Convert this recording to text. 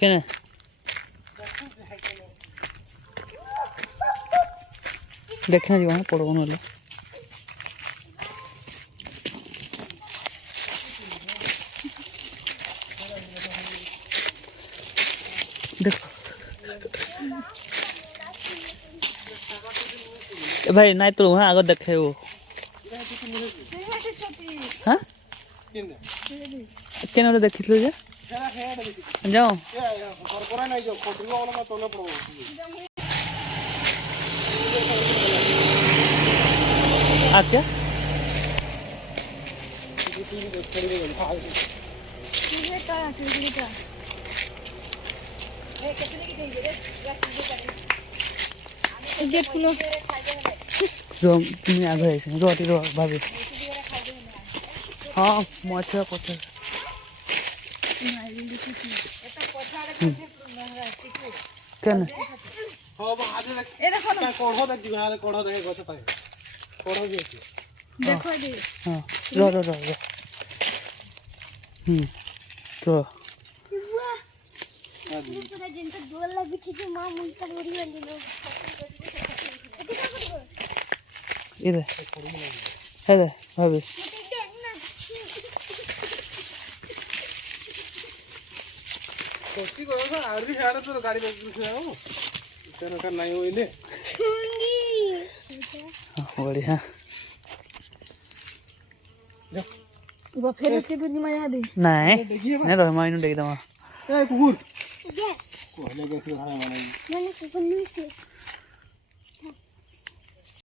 केने देखना जी वहाँ पड़ो ना देखो भाई नहीं तो वहाँ आगे देखे वो हाँ केने देखी लो जे जाओ आ क्या तुम्हें आगे रोटी रो भाभी हाँ मछली पचास केने देखो जी हाँ रो रो रो रो तो पूरा जिनका गोल लगी थी कि मां मुंडा मोरी वाली लोग इधर है दे भाभी कोची को आरी हाड़ा तो गाड़ी में घुसाओ तेरा का नहीं होइले छुंगी बढ़िया वो फिर के दूरी में यहां दे नहीं रो माइनो देख दमा ए कुकुर ये कोहले के खाना बनाई मैंने कुकुर नहीं से